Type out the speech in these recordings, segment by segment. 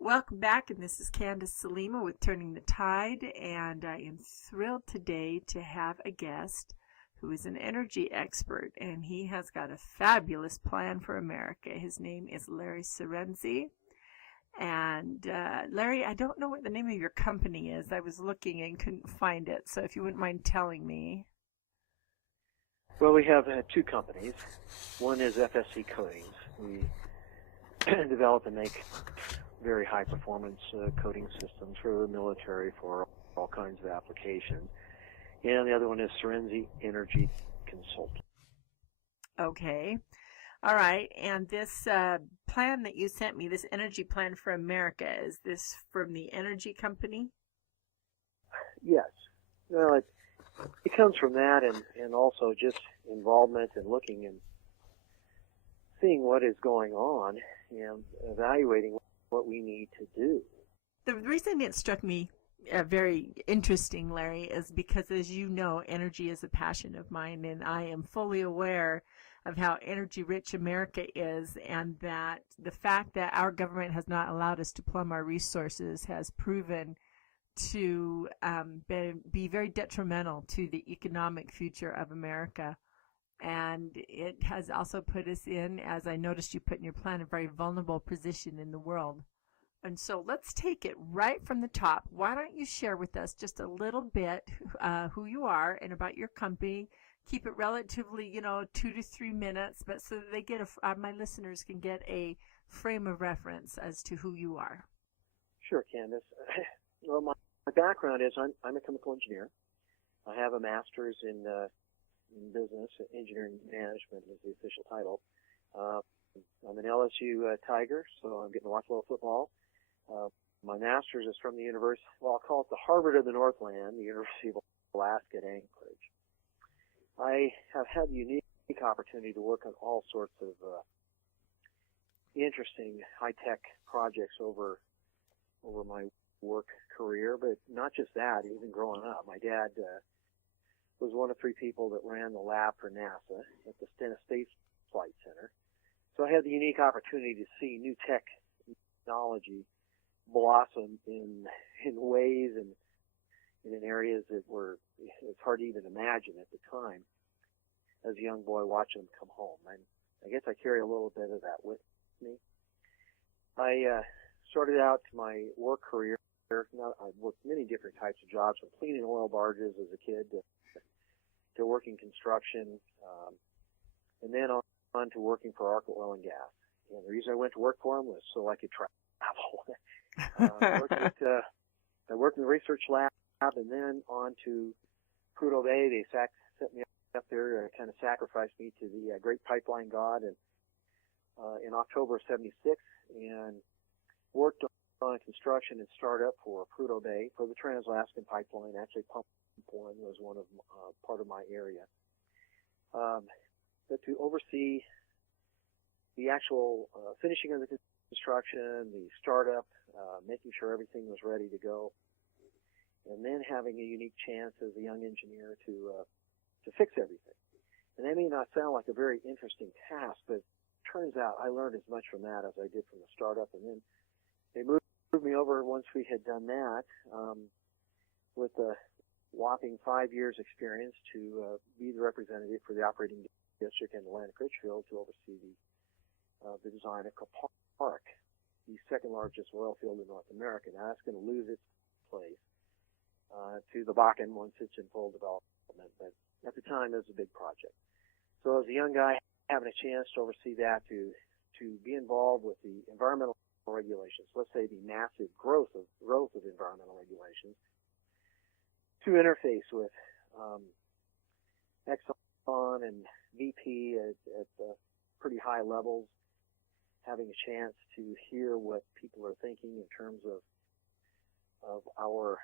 Welcome back, and this is Candace Salima with Turning the Tide, and I am thrilled today to have a guest who is an energy expert, and he has got a fabulous plan for America. His name is Larry Cerenzie. And Larry, I don't know what the name of your company is. I was looking and couldn't find it, so if you wouldn't mind telling me. Well, we have two companies. One is FSC Coatings. We develop and make very high-performance coating systems for the military for all kinds of applications. And the other one is Cerenzie Energy Consultants. Okay. All right. And this plan that you sent me, this energy plan for America, is this from the energy company? Yes. Well, it comes from that and also just involvement and looking and seeing what is going on and evaluating what we need to do. The reason it struck me very interesting, Larry, is because, as you know, energy is a passion of mine, and I am fully aware of how energy-rich America is, and that the fact that our government has not allowed us to plumb our resources has proven to be very detrimental to the economic future of America. And it has also put us in, as I noticed you put in your plan, a very vulnerable position in the world. And so let's take it right from the top. Why don't you share with us just a little bit who you are and about your company? Keep it relatively, 2 to 3 minutes, but so that they get my listeners can get a frame of reference as to who you are. Sure, Candace. Well, my background is I'm a chemical engineer. I have a master's in business, engineering management is the official title. I'm an LSU Tiger, so I'm getting to watch a little football. My master's is from the University, well, I'll call it the Harvard of the Northland, the University of Alaska at Anchorage. I have had the unique opportunity to work on all sorts of interesting high-tech projects over my work career, but not just that, even growing up. My dad was one of 3 people that ran the lab for NASA at the Stennis Space Flight Center. So I had the unique opportunity to see new technology blossom in ways and in areas that it's hard to even imagine at the time as a young boy watching them come home. And I guess I carry a little bit of that with me. I started out my work career, I've worked many different types of jobs, from cleaning oil barges as a kid to working construction, and then on to working for Arca Oil and Gas. And the reason I went to work for them was so I could travel. I worked in the research lab, and then on to Prudhoe Bay. They set me up there, kind of sacrificed me to the great pipeline god, and in October of '76, and worked on construction and startup for Prudhoe Bay for the Trans-Alaskan Pipeline. Actually, Pump One was one of part of my area. But to oversee the actual finishing of the construction, the startup, making sure everything was ready to go, and then having a unique chance as a young engineer to fix everything. And that may not sound like a very interesting task, but it turns out I learned as much from that as I did from the startup. And then they moved me over once we had done that with a whopping 5 years experience to be the representative for the operating district in Atlantic Richfield to oversee the design of Park, the second largest oil field in North America. Now that's going to lose its place to the Bakken once it's in full development, but at the time it was a big project. So as a young guy having a chance to oversee that, to be involved with the environmental regulations, let's say the massive growth of environmental regulations, to interface with Exxon and BP at pretty high levels, having a chance to hear what people are thinking in terms of our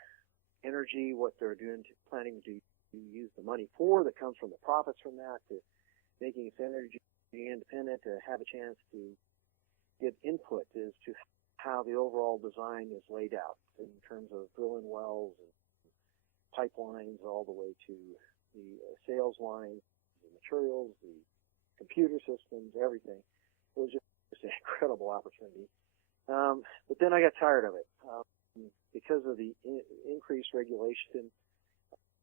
energy, what they're planning to use the money for that comes from the profits from that, to making us energy independent, to have a chance to give input as to how the overall design is laid out in terms of drilling wells and pipelines all the way to the sales lines, the materials, the computer systems, everything. It was just an incredible opportunity. But then I got tired of it. Because of the increased regulation,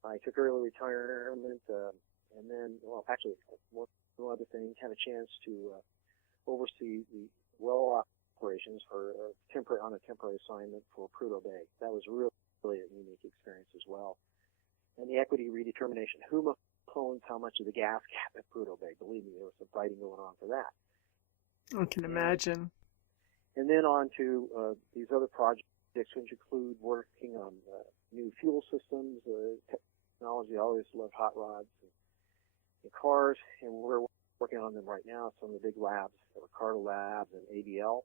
I took early retirement, and then, well, actually, one other thing, had a chance to oversee the well operations on a temporary assignment for Prudhoe Bay. That was really a unique experience as well. And the equity redetermination. Who owns how much of the gas cap at Prudhoe Bay? Believe me, there was some fighting going on for that. I can imagine. And then on to these other projects, which include working on new fuel systems, technology. I always loved hot rods and cars, and we're working on them right now. Some of the big labs, Ricardo Labs and ABL.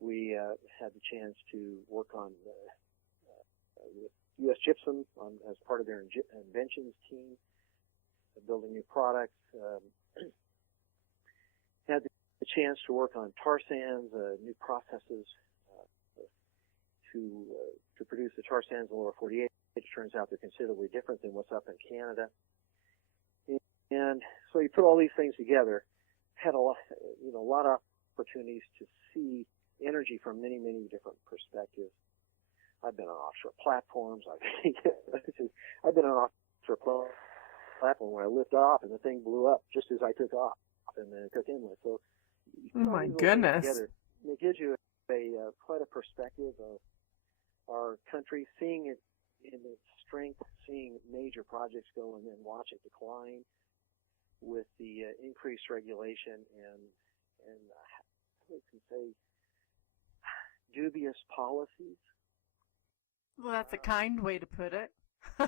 We had the chance to work on with U.S. Gypsum as part of their inventions team, building new products. Had the chance to work on tar sands, new processes to produce the tar sands in the lower 48. It turns out they're considerably different than what's up in Canada. And so you put all these things together, had a lot of opportunities to see energy from many, many different perspectives. I've been on offshore platforms. I've been on an offshore platform where I lift off and the thing blew up just as I took off, and then it took inlet. So, oh my goodness! It gives you quite a perspective of our country, seeing it in its strength, seeing major projects go and then watch it decline with the increased regulation and I can say dubious policies. Well, that's a kind way to put it. Yeah,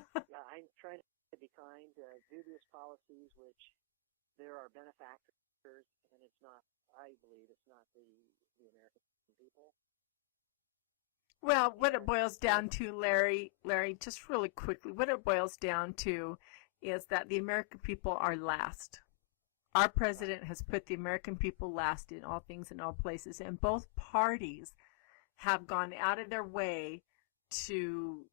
I'm trying to be kind. Dubious policies, which there are benefactors, and it's not. I believe it's not the American people. Well, what it boils down to, Larry, just really quickly, what it boils down to is that the American people are last. Our president has put the American people last in all things and all places, and both parties have gone out of their way to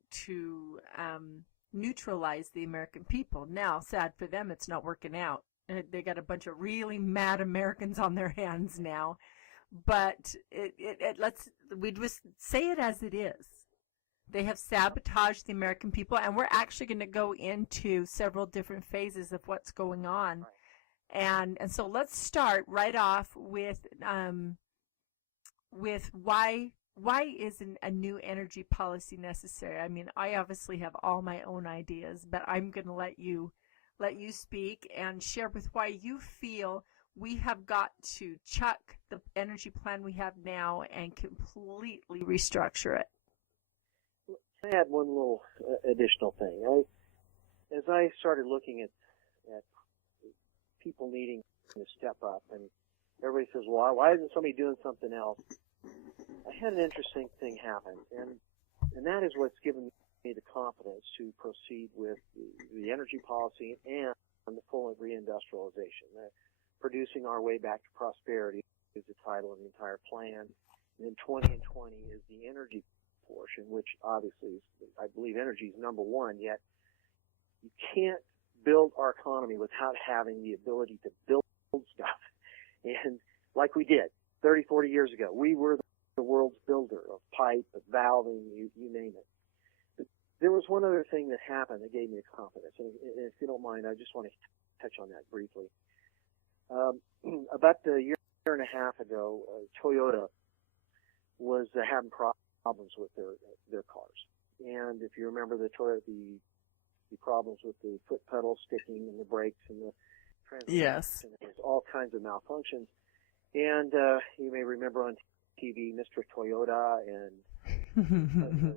neutralize the American people. Now, sad for them, it's not working out. They got a bunch of really mad Americans on their hands now. But we just say it as it is. They have sabotaged the American people, and we're actually going to go into several different phases of what's going on. And so let's start right off with why isn't a new energy policy necessary? I mean, I obviously have all my own ideas, but I'm going to let you speak and share with why you feel we have got to chuck the energy plan we have now and completely restructure it. I had one little additional thing. As I started looking at people needing to step up, and everybody says, well, why isn't somebody doing something else? I had an interesting thing happen, and that is what's given me the confidence to proceed with the energy policy and the full reindustrialization. Producing our way back to prosperity is the title of the entire plan. And then 20 and 20 is the energy portion, which obviously I believe energy is number one, yet you can't build our economy without having the ability to build stuff. And like we did 30, 40 years ago, we were the world's builder of pipe, of valving, you name it. But there was one other thing that happened that gave me the confidence. And if you don't mind, I just want to touch on that briefly. About a year and a half ago, Toyota was having problems with their cars. And if you remember the problems with the foot pedal sticking and the brakes and the transmission, yes, there's all kinds of malfunctions. And you may remember on TV, Mr. Toyota and I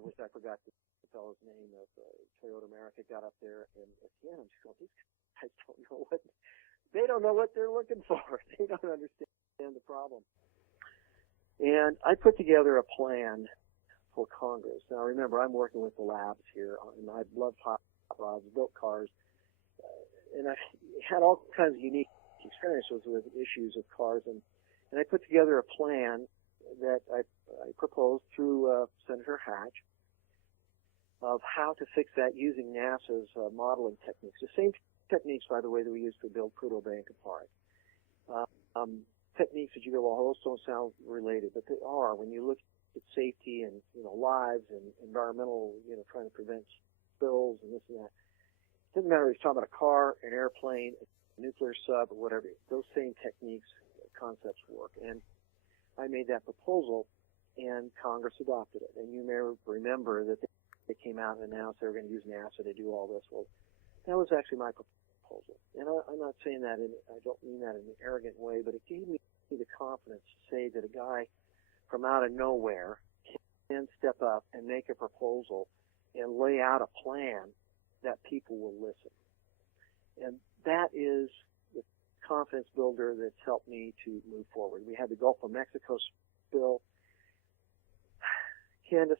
wish I forgot the fellow's name of Toyota America got up there, and at the end I'm just going, these guys don't know what they're looking for. They don't understand the problem. And I put together a plan for Congress. Now remember, I'm working with the labs here, and I've loved hot rods, built cars, and I had all kinds of unique experiences with issues of cars, and I put together a plan that I proposed through Senator Hatch of how to fix that using NASA's modeling techniques. The same techniques, by the way, that we used to build Prudhoe Bay and Kapari. techniques that you go, well, those don't sound related, but they are. When you look at safety and, lives and environmental, trying to prevent spills and this and that. It doesn't matter if you're talking about a car, an airplane, a nuclear sub, or whatever. Those same techniques, concepts work. And I made that proposal, and Congress adopted it. And you may remember that they came out and announced they were going to use NASA to do all this. Well, that was actually my proposal. And I'm not saying that I don't mean that in an arrogant way, but it gave me the confidence to say that a guy from out of nowhere can step up and make a proposal and lay out a plan that people will listen. And that is the confidence builder that's helped me to move forward. We had the Gulf of Mexico spill. Candace,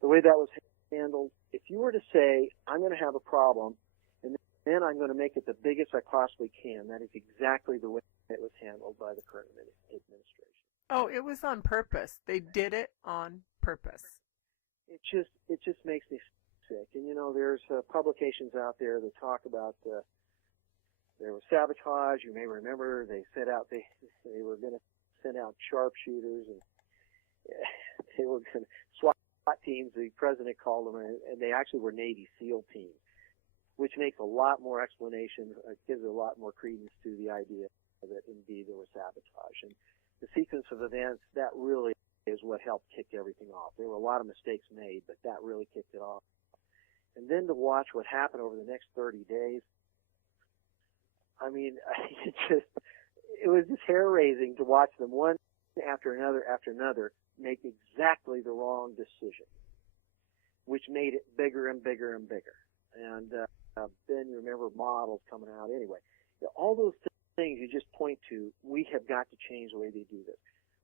the way that was handled, if you were to say, I'm going to have a problem, and then I'm going to make it the biggest I possibly can, that is exactly the way it was handled by the current administration. Oh, it was on purpose. They did it on purpose. It just makes me sick. And there's publications out there that talk about there was sabotage. You may remember they were going to send out sharpshooters, and they were going to SWAT teams. The president called them, and they actually were Navy SEAL teams, which makes a lot more explanation, gives a lot more credence to the idea that indeed there was sabotage. And the sequence of events, that really is what helped kick everything off. There were a lot of mistakes made, but that really kicked it off. And then to watch what happened over the next 30 days, I mean, it was just hair-raising to watch them one after another make exactly the wrong decision, which made it bigger and bigger and bigger. And then you remember models coming out anyway. All those things you just point to, we have got to change the way they do this.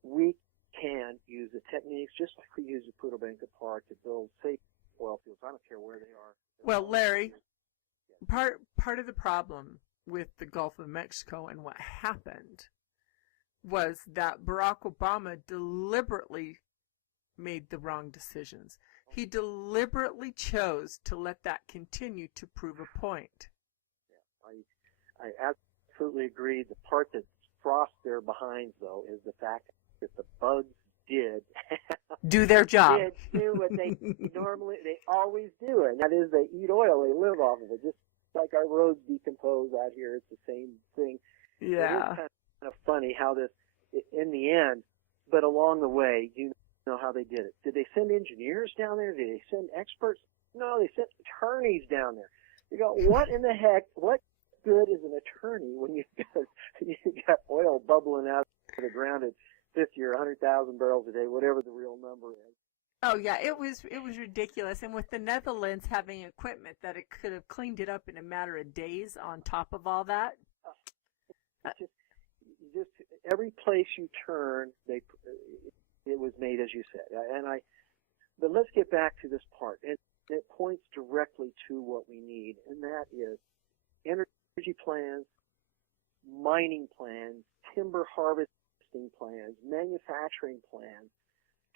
We can use the techniques just like we use at Puerto Banco Park to build safe oil fields. I don't care where they are. Well, Larry, part of the problem with the Gulf of Mexico and what happened was that Barack Obama deliberately made the wrong decisions. He deliberately chose to let that continue to prove a point. Yeah, I absolutely agree. The part that frosts their behinds, though, is the fact that the bugs did do their job. Did do what they they always do, and that is they eat oil. They live off of it. Just like our roads decompose out here, it's the same thing. Yeah. It is kind of funny how this, in the end, but along the way, you know how they did it. Did they send engineers down there? Did they send experts? No, they sent attorneys down there. You go, what in the heck? What good is an attorney when you've got oil bubbling out of the ground at 50 or 100,000 barrels a day, whatever the real number is? Oh yeah, it was ridiculous. And with the Netherlands having equipment that it could have cleaned it up in a matter of days on top of all that. Just every place you turn, it was made, as you said. But let's get back to this part. It points directly to what we need, and that is energy plans, mining plans, timber harvesting plans, manufacturing plans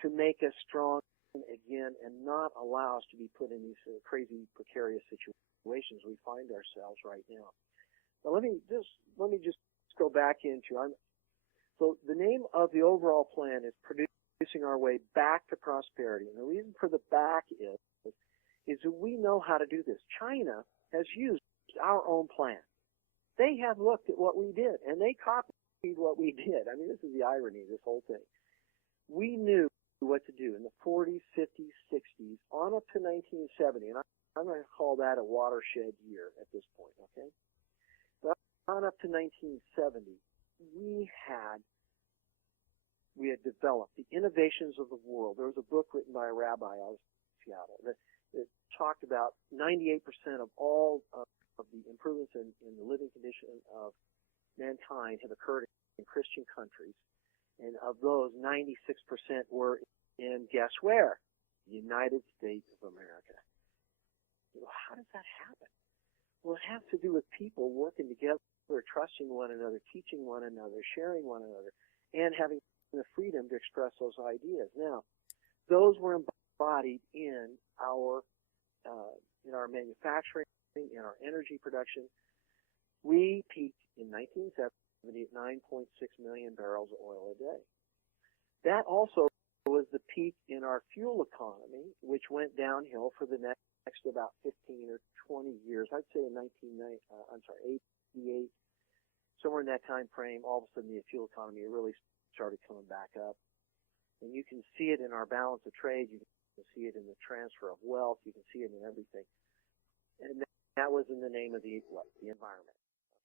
to make us strong again and not allow us to be put in these crazy precarious situations we find ourselves right now. Now let me just go back into so the name of the overall plan is producing our way back to prosperity. And the reason for the back is that we know how to do this. China has used our own plan. They have looked at what we did and they copied what we did. I mean, this is the irony of this whole thing. We knew what to do in the 40s, 50s, 60s, on up to 1970, and I'm going to call that a watershed year at this point, okay? But on up to 1970, we had developed the innovations of the world. There was a book written by a rabbi out of Seattle that talked about 98% of all of the improvements in the living condition of mankind have occurred in Christian countries. And of those, 96% were in, guess where? The United States of America. How does that happen? Well, it has to do with people working together, trusting one another, teaching one another, sharing one another, and having the freedom to express those ideas. Now, those were embodied in our manufacturing, in our energy production. We peaked in 1970 9.6 million barrels of oil a day. That also was the peak in our fuel economy, which went downhill for the next about 15 or 20 years. I'd say in 88, somewhere in that time frame, all of a sudden the fuel economy really started coming back up. And you can see it in our balance of trade. You can see it in the transfer of wealth. You can see it in everything. And that was in the name of the environment.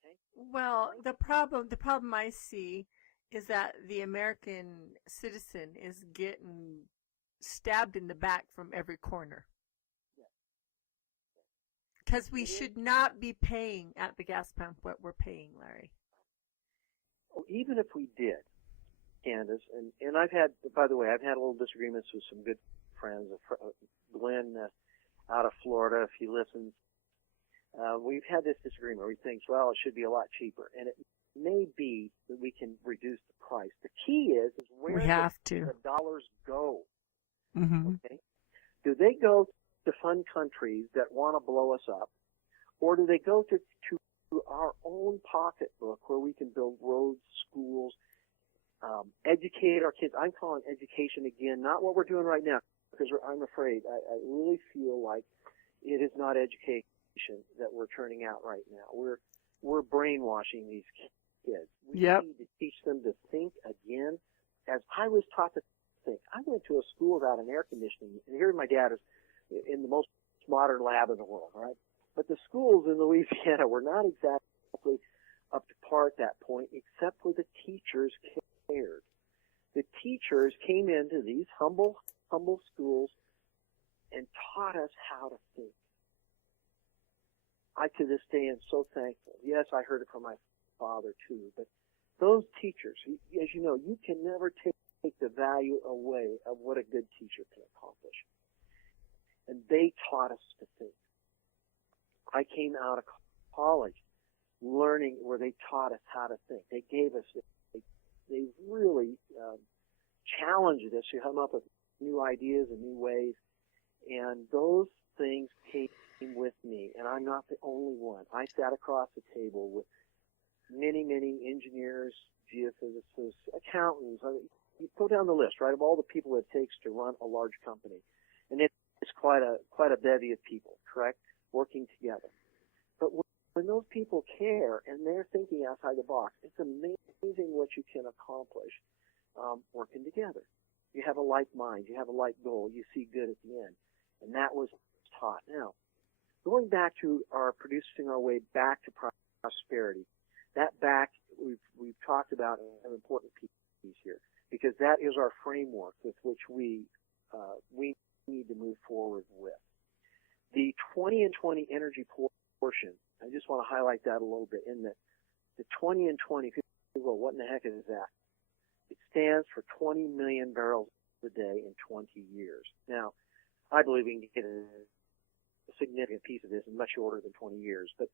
Okay? Well, the problem I see is that the American citizen is getting stabbed in the back from every corner. Because we should not be paying at the gas pump what we're paying, Larry. Oh, even if we did, Candace, and I've had, by the way, I've had little disagreements with some good friends. Glenn out of Florida, if he listens, we've had this disagreement where he thinks, well, it should be a lot cheaper. And it may be that we can reduce the price. The key is where the dollars go. Mm-hmm. Okay? Do they go to fund countries that want to blow us up, or do they go to our own pocketbook where we can build roads, schools, educate our kids? I'm calling education again, not what we're doing right now, because I'm afraid, I really feel like it is not education that we're turning out right now. We're brainwashing these kids. We need to teach them to think again, as I was taught to think. I went to a school without an air conditioning, and here my dad is in the most modern lab in the world, right? But the schools in Louisiana were not exactly up to par at that point, except for the teachers cared. The teachers came into these humble schools and taught us how to think. I, to this day, am so thankful. Yes, I heard it from my father, too, but those teachers, as you know, you can never take the value away of what a good teacher can accomplish. And they taught us to think. I came out of college learning where they taught us how to think. They gave us, they really challenged us to come up with new ideas and new ways. And those things came with me. And I'm not the only one. I sat across the table with many, many engineers, geophysicists, accountants. You go down the list, right, of all the people it takes to run a large company. And it's quite a bevy of people, correct, working together. But when those people care and they're thinking outside the box, it's amazing what you can accomplish working together. You have a like mind. You have a like goal. You see good at the end. And that was taught. Now, going back to our producing our way back to prosperity, that back we've talked about an important piece here, because that is our framework with which we need to move forward with. The 20 and 20 energy portion, I just want to highlight that a little bit. In the 20 and 20, people go, what in the heck is that? It stands for 20 million barrels a day in 20 years. Now, I believe we can get a significant piece of this in much shorter than 20 years, but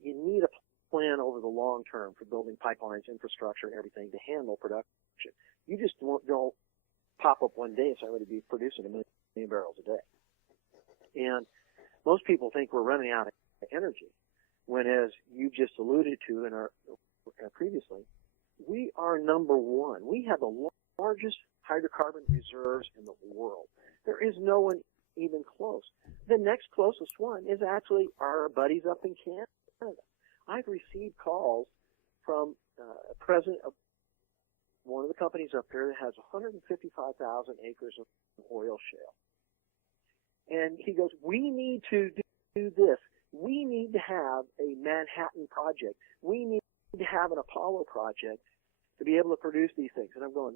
you need a plan over the long term for building pipelines, infrastructure, and everything to handle production. You just don't pop up one day and say, I'm going to be producing 1 million barrels a day. And most people think we're running out of energy, when, as you just alluded to in our previously, we are number one. We have the largest hydrocarbon reserves in the world. There is no one even close. The next closest one is actually our buddies up in Canada. I've received calls from president of one of the companies up there that has 155,000 acres of oil shale. And he goes, we need to do this. We need to have a Manhattan project. We need to have an Apollo project to be able to produce these things. And I'm going,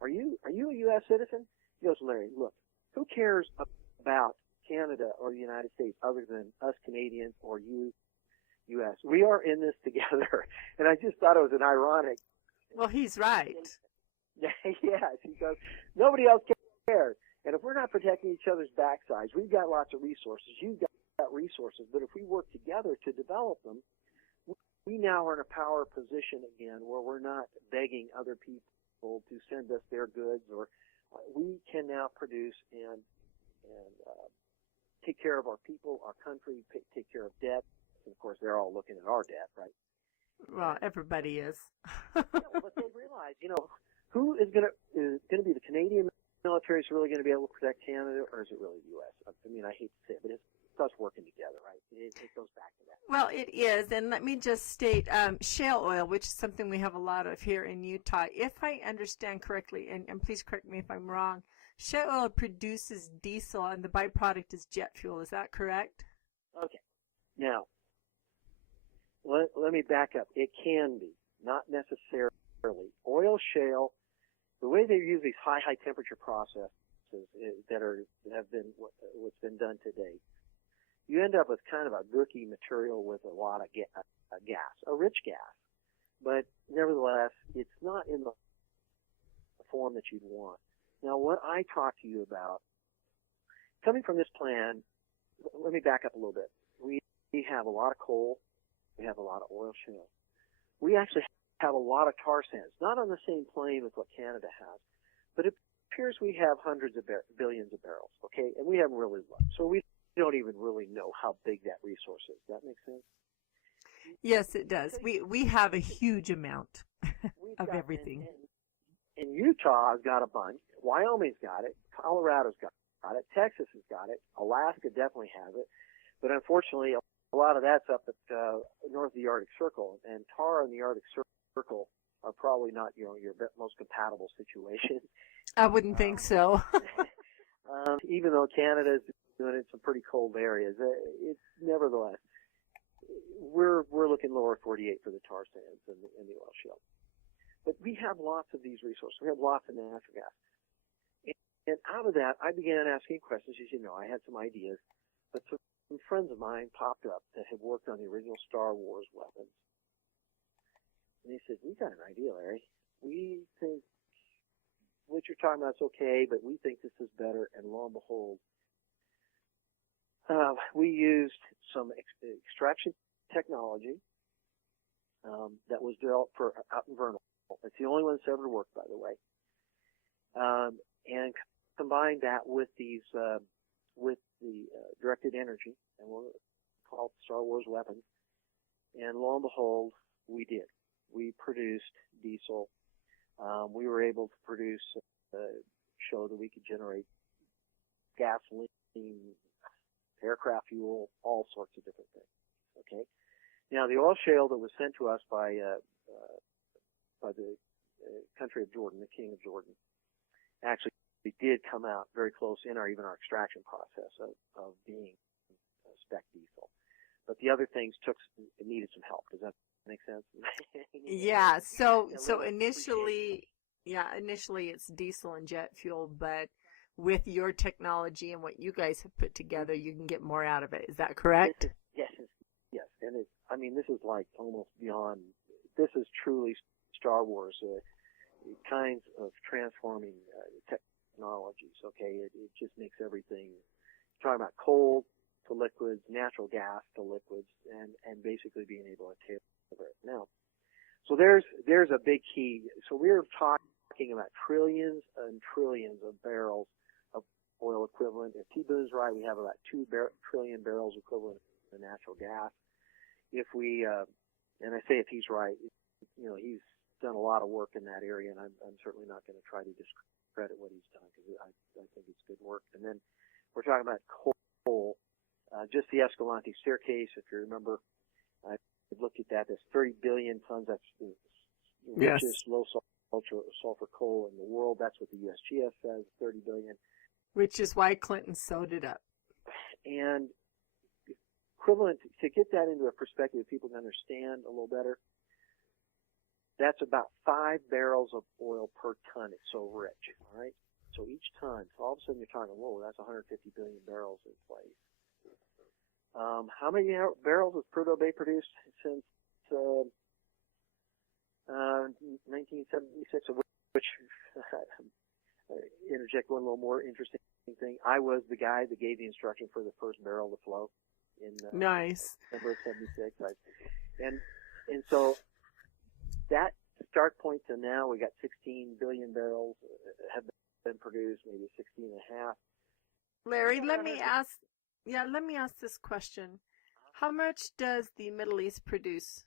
are you a U.S. citizen? He goes, Larry, look, who cares about Canada or the United States other than us Canadians or you, U.S.? We are in this together. And I just thought it was an ironic. Well, he's right. Yes, he goes, nobody else cares. And if we're not protecting each other's backsides, we've got lots of resources. You've got resources. But if we work together to develop them, we now are in a power position again where we're not begging other people to send us their goods, or we can now produce and take care of our people, our country, take care of debt. And of course, they're all looking at our debt, right? Well, everybody is. Yeah, but they realize, who is going to be the Canadian military is really going to be able to protect Canada, or is it really the U.S.? I mean, I hate to say it, but it's us working together, right? It goes back to that. Well, it is, and let me just state shale oil, which is something we have a lot of here in Utah. If I understand correctly, and please correct me if I'm wrong, shale oil produces diesel, and the byproduct is jet fuel. Is that correct? Okay. Now, let me back up. It can be, not necessarily. Oil shale, the way they use these high temperature processes have been what's been done today, you end up with kind of a gooky material with a lot of gas, a rich gas. But nevertheless, it's not in the form that you'd want. Now, what I talk to you about, coming from this plan, let me back up a little bit. We have a lot of coal. We have a lot of oil shale. We actually have a lot of tar sands, not on the same plane with what Canada has, but it appears we have hundreds of billions of barrels, okay? And we haven't really looked. So we don't even really know how big that resource is. Does that make sense? Yes, it does. We have a huge amount of everything. And Utah's got a bunch. Wyoming's got it. Colorado's got it. Texas has got it. Alaska definitely has it. But unfortunately, a lot of that's up at north of the Arctic Circle. And tar in the Arctic Circle are probably not your most compatible situation. I wouldn't think so. Even though Canada's doing it in some pretty cold areas, it's nevertheless, we're looking lower 48 for the tar sands and the oil shale. But we have lots of these resources. We have lots of natural gas. And out of that, I began asking questions. As you know, I had some ideas, but some friends of mine popped up that had worked on the original Star Wars weapons. And they said, "We got an idea, Larry. We think what you're talking about is okay, but we think this is better." And lo and behold, we used some extraction technology that was developed out in Vernal. It's the only one that's ever worked, by the way. And combined that with these, with the directed energy, and we'll call it Star Wars weapons. And lo and behold, we did. We produced diesel. We were able to produce, show that we could generate gasoline, aircraft fuel, all sorts of different things. Okay. Now, the oil shale that was sent to us by the country of Jordan, the king of Jordan, actually did come out very close in our extraction process of being spec diesel. But the other things needed some help. Does that make sense? Yeah. So initially it's diesel and jet fuel, but with your technology and what you guys have put together, you can get more out of it. Is that correct? Yes. And this is like almost beyond. This is truly Star Wars kinds of transforming technologies. Okay, it just makes everything. Talking about coal to liquids, natural gas to liquids, and basically being able to tailor it. Now, so there's a big key. So we're talking about trillions and trillions of barrels of oil equivalent. If T-Boone is right, we have about 2 trillion barrels equivalent of natural gas. If we, and I say if he's right, he's done a lot of work in that area, and I'm certainly not going to try to discredit what he's done because I think it's good work. And then we're talking about coal, just the Escalante staircase, if you remember. I looked at that. There's 30 billion tons. That's the richest low sulfur coal in the world. That's what the USGS says, 30 billion. Which is why Clinton sewed it up. And equivalent, to get that into a perspective people can understand a little better, that's about 5 barrels of oil per ton. It's so rich, all right? So each ton, so all of a sudden you're talking, whoa, that's 150 billion barrels in place. How many barrels has Prudhoe Bay produced since 1976? Of which, interject one little more interesting thing. I was the guy that gave the instruction for the first barrel to flow in nice. December of 76. And so that start point to now, we got 16 billion barrels have been produced, maybe 16 and a half. Larry, let me ask this question. How much does the Middle East produce?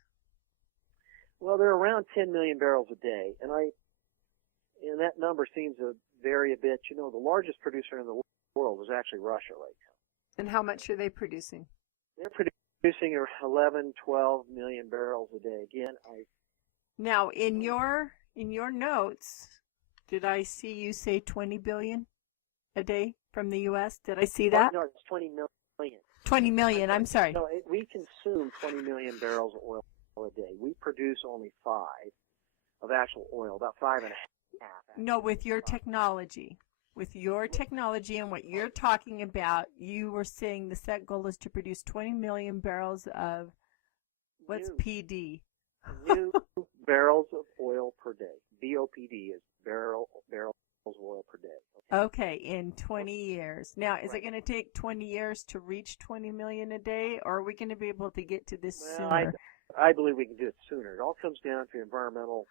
Well, they're around 10 million barrels a day, and that number seems to vary a bit. You know, the largest producer in the world is actually Russia right now. And how much are they producing? They're producing 11, 12 million barrels a day. Again, Now, in your notes, did I see you say 20 billion a day from the U.S.? Did I see that? No, it's 20 million. 20 million, I'm sorry. No, we consume 20 million barrels of oil a day. We produce only 5 of actual oil, about 5.5. No, with your technology. With your technology and what you're talking about, you were saying the set goal is to produce 20 million barrels of, what's PD? New barrels of oil per day. BOPD is barrels of oil per day. Okay, in 20 years. Now, is it going to take 20 years to reach 20 million a day, or are we going to be able to get to this sooner? I believe we can do it sooner. It all comes down to environmental,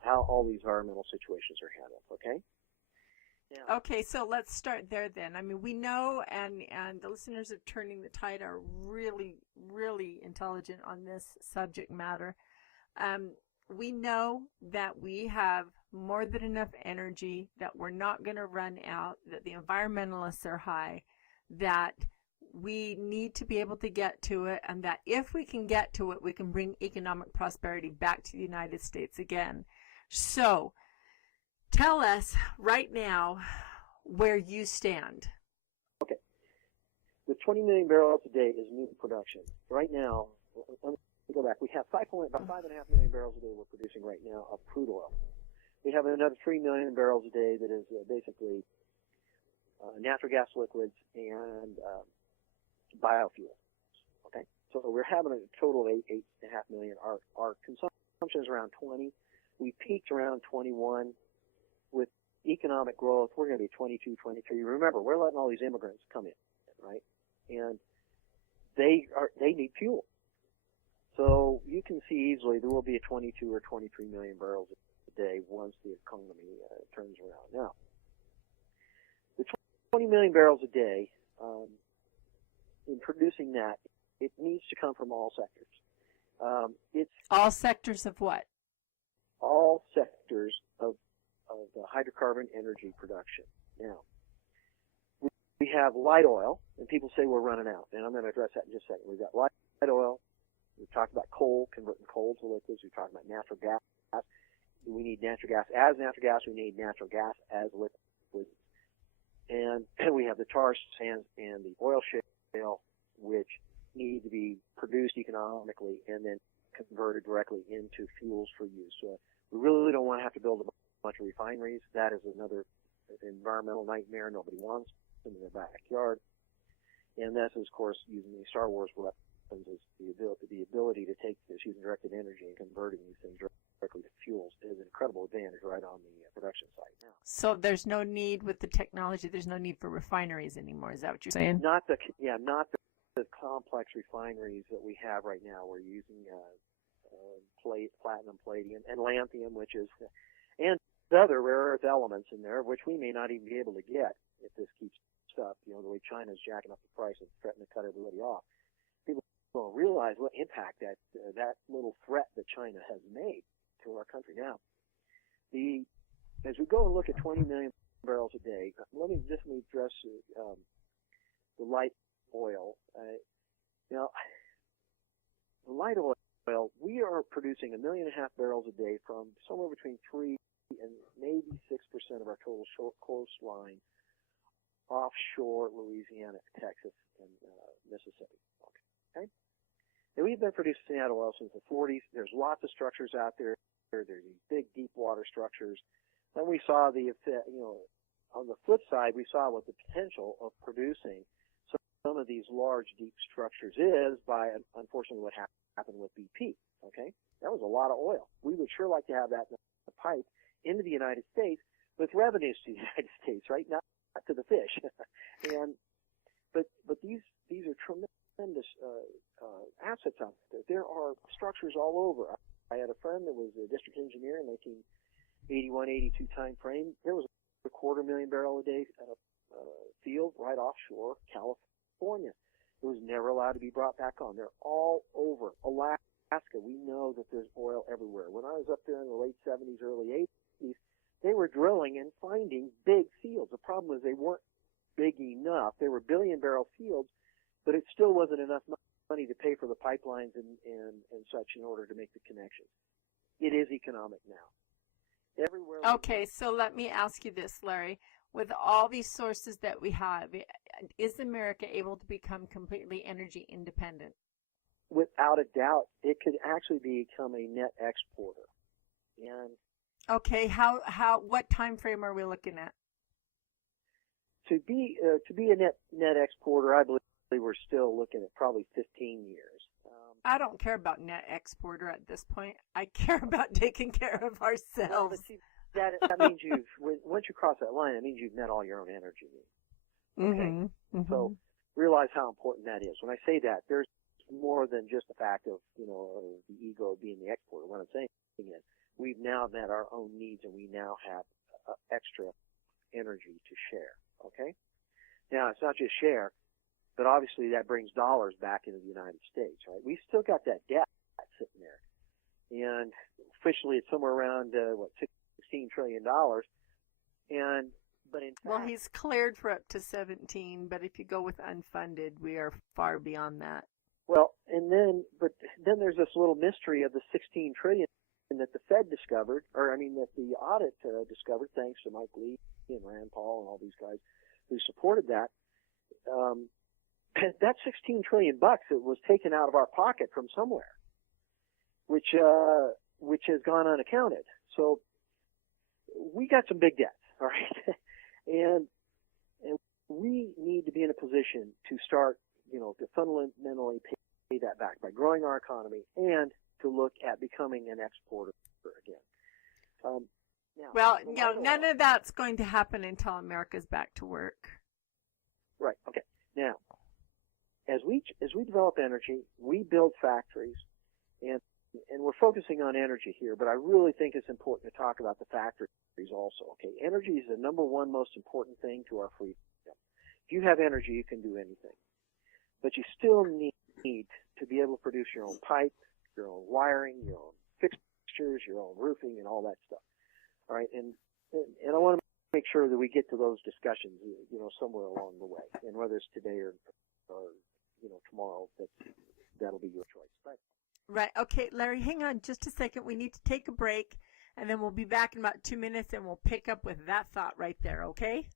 how all these environmental situations are handled, okay? Yeah. Okay, so let's start there then. I mean, we know, and the listeners of Turning the Tide are really, really intelligent on this subject matter. We know that we have more than enough energy, that we're not going to run out, that the environmentalists are high, that we need to be able to get to it, and that if we can get to it, we can bring economic prosperity back to the United States again. So, tell us right now where you stand. Okay. The 20 million barrels a day is new production. Right now, let me go back. We have about 5.5 million barrels a day we're producing right now of crude oil. We have another 3 million barrels a day that is basically natural gas liquids and biofuels. Okay? So we're having a total of 8.5 million. Our consumption is around 20. We peaked around 21. With economic growth, we're going to be 22, 23. Remember, we're letting all these immigrants come in, right? And they need fuel. So you can see easily there will be a 22 or 23 million barrels a day once the economy turns around. Now, the 20 million barrels a day, in producing that, it needs to come from all sectors. It's all sectors of what? All sectors of hydrocarbon energy production. Now, we have light oil, and people say we're running out, and I'm going to address that in just a second. We've got light oil. We've talked about coal, converting coal to liquids. We've talked about natural gas. We need natural gas as natural gas. We need natural gas as liquids. And we have the tar sands and the oil shale, which need to be produced economically and then converted directly into fuels for use. So we really don't want to have to build a bunch of refineries. That is another environmental nightmare nobody wants in their backyard. And that's, of course, using these Star Wars weapons is the ability to take this using directed energy and converting these things directly to fuels is an incredible advantage right on the production site now. So there's no need with the technology. There's no need for refineries anymore. Is that what you're saying? Not the complex refineries that we have right now. We're using platinum, palladium, and lanthanum, which is and other rare earth elements in there, which we may not even be able to get if this keeps up. You know, the way China's jacking up the price and threatening to cut everybody off. People don't realize what impact that little threat that China has made to our country. Now, as we go and look at 20 million barrels a day, let me address the light oil. Now, the light oil, we are producing 1.5 million barrels a day from somewhere between 3 and maybe 6% of our total coastline offshore Louisiana, Texas, and Mississippi. Okay? And we've been producing that oil since the 40s. There's lots of structures out there. There's these big, deep water structures. Then we saw on the flip side, we saw what the potential of producing some of these large, deep structures is by, unfortunately, what happened with BP. Okay? That was a lot of oil. We would sure like to have that in the pipe into the United States with revenues to the United States, right? Not to the fish. But these are tremendous assets out there. There are structures all over. I had a friend that was a district engineer in 1981, 82 time frame. There was a 250,000 barrel a day field right offshore California. It was never allowed to be brought back on. They're all over Alaska. we know that there's oil everywhere. When I was up there in the late 70s, early 80s, they were drilling and finding big fields. The problem was they weren't big enough. They were billion-barrel fields, but it still wasn't enough money to pay for the pipelines and such in order to make the connections. It is economic now. Everywhere. Okay, so let me ask you this, Larry. With all these sources that we have, is America able to become completely energy independent? Without a doubt, it could actually become a net exporter. And okay, what time frame are we looking at? To be a net exporter, I believe we're still looking at probably 15 years. I don't care about net exporter at this point. I care about taking care of ourselves. Well, but see, that means once you cross that line, it means you've met all your own energy needs. Okay? Mm-hmm. Mm-hmm. So realize how important that is. When I say that, there's more than just the fact of, the ego being the exporter. What I'm saying is we've now met our own needs and we now have extra energy to share. Okay? Now, it's not just share, but obviously that brings dollars back into the United States, right? We've still got that debt sitting there. And officially it's somewhere around, $16 trillion. But in fact, well, he's cleared for up to 17, but if you go with unfunded, we are far beyond that. Well, but then there's this little mystery of the 16 trillion that the Fed discovered, that the audit discovered, thanks to Mike Lee and Rand Paul and all these guys who supported that. That 16 trillion bucks, it was taken out of our pocket from somewhere, which has gone unaccounted. So we got some big debts, all right, and we need to be in a position to start, to fundamentally pay that back by growing our economy and to look at becoming an exporter again. None of that's going to happen until America's back to work. Right. Okay. Now, as we develop energy, we build factories, and we're focusing on energy here, but I really think it's important to talk about the factories also. Okay, energy is the number one most important thing to our freedom. If you have energy, you can do anything, but you still need to be able to produce your own pipe, your own wiring, your own fixtures, your own roofing, and all that stuff. All right, and I want to make sure that we get to those discussions, somewhere along the way, and whether it's today or tomorrow, that'll be your choice. But right. Okay, Larry, hang on just a second. We need to take a break, and then we'll be back in about 2 minutes, and we'll pick up with that thought right there, okay?